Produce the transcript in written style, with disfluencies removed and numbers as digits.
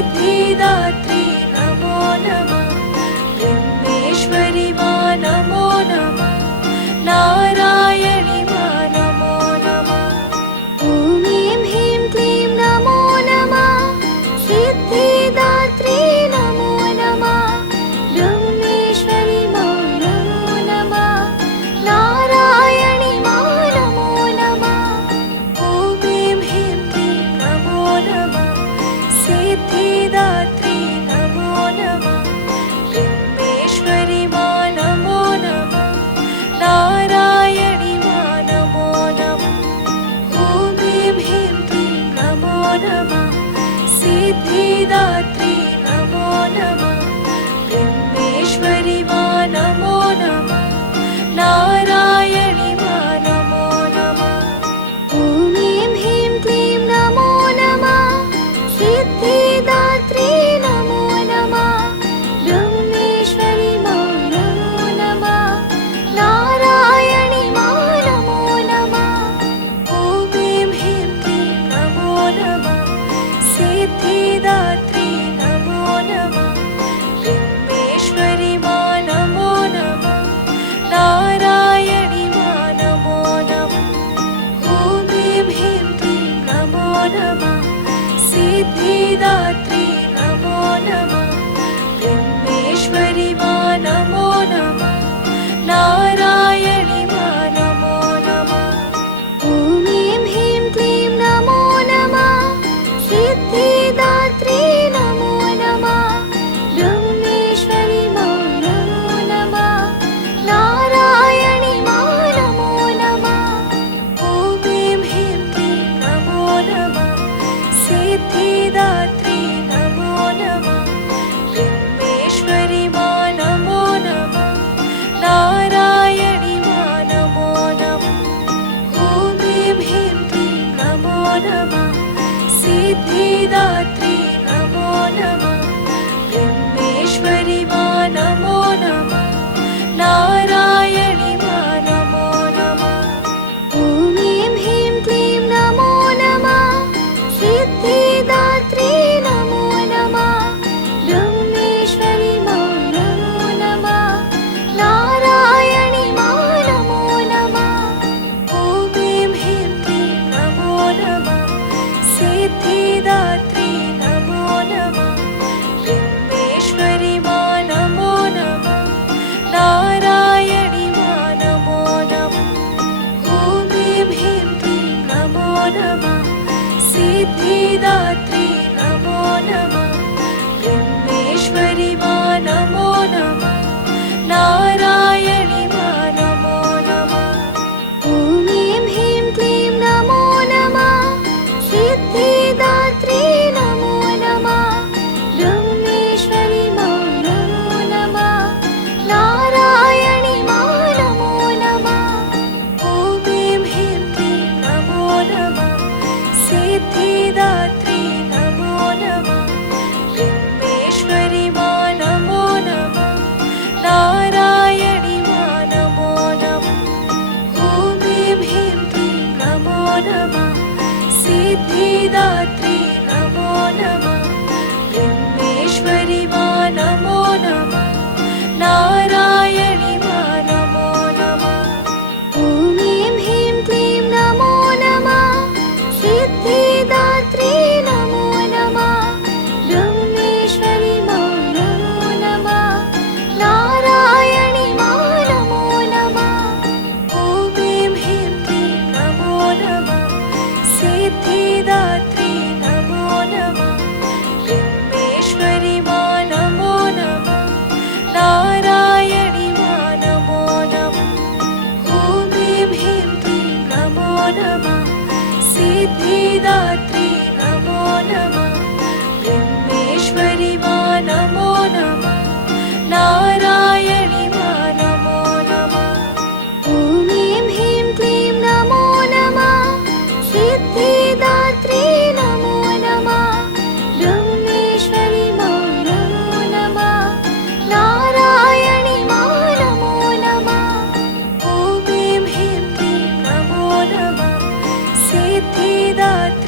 सिद्धिदात्री नमो नमः। ब्रह्मेश्वरी मा नमो नमः। नारायणी मा नमो नमः। ॐ ऐं ह्रीं क्लीं नमो नमः। सिद्धिदात्री नमो नमः। ब्रह्मेश्वरी मा नमो नमः। नारायणी मा नमो नमः। ॐ ऐं ह्रीं क्लीं नमो नमः। सिद्धिदात्री नमो नमः। ब्रह्मेश्वरी मा नमो नमः। नारायणी मा नमो नमः। ॐ ऐं ह्रीं क्लीं नमो नमः। सिद्धिदात्री नमो नमः। ब्रह्मेश्वरी मा नमो नमः। नारायणी मा नमो नमः। ॐ ऐं ह्रीं क्लीं नमो नमः। सिद्धिदात्री नमो नमः। ब्रह्मेश्वरी मा नमो नमः। नारायणी मा नमो नमः। ॐ ऐं ह्रीं क्लीं नमो नमः। सिद्धिदात्री नमो नमः। ब्रह्मेश्वरी मा नमो नमः। नारायणी मा नमो नमः। ॐ ऐं ह्रीं क्लीं नमो नमः। सिद्धिदात्री नमो नमः। ब्रह्मेश्वरी मा नमो नमः। नारायणी मा नमो नमः। ॐ ऐं ह्रीं क्लीं नमो नमः। सिद्धिदात्री नमो नमः। ब्रह्मेश्वरी मा नमो नमः। नारायणी मा नमो नमः। ॐ ऐं ह्रीं क्लीं नमो नमः। सिद्धिदात्री नमो नमः। ब्रह्मेश्वरी मा नमो नमः। नारायणी मा नमो नमः। ॐ ऐं ह्रीं क्लीं नमो नमः। सिद्धिदात्री नमो नमः। ब्रह्मेश्वरी मा नमो नमः। नारायणी मा नमो नमः। ॐ ऐं ह्रीं क्लीं नमो नमः। सिद्धिदात्री नमो नमः। ब्रह्मेश्वरी मा नमो नमः। नारायणी मा नमो नमः। ॐ ऐं ह्रीं क्लीं नमो नमः। सिद्धिदात्री नमो नमः। ब्रह्मेश्वरी मा नमो नमः। नारायणी मा नमो नमः। ॐ ऐं ह्रीं क्लीं नमो नमः। सिद्धिदात्री नमो नमः। ब्रह्मेश्वरी मा नमो नमः। नारायणी मा नमो नमः। ॐ ऐं ह्रीं क्लीं नमो नमः। सिद्धिदात्री नमो नमः। ब्रह्मेश्वरी मा नमो नमः। नारायणी मा नमो नमः। ॐ ऐं ह्रीं क्लीं नमो नमः। सिद्धिदात्री नमो नमः। ब्रह्मेश्वरी मा नमो नमः। नारायणी मा नमो नमः। ॐ ऐं ह्रीं क्लीं नमो नमः। सिद्धिदात्री नमो नमः। ब्रह्मेश्वरी मा नमो नमः। नारायणी मा नमो नमः। ॐ ऐं ह्रीं क्लीं नमो नमः। सिद्धिदात्री नमो नमः। ब्रह्मेश्वरी मा नमो नमः। नारायणी मा नमो नमः। ॐ ऐं ह्रीं क्लीं नमो नमः। सिद्धिदात्री नमो नमः। ब्रह्मेश्वरी मा नमो नमः। नारायणी मा नमो नमः। ॐ ऐं ह्रीं क्लीं नमो नमः। सिद्धिदात्री नमो नमः। सिद्धिदात्री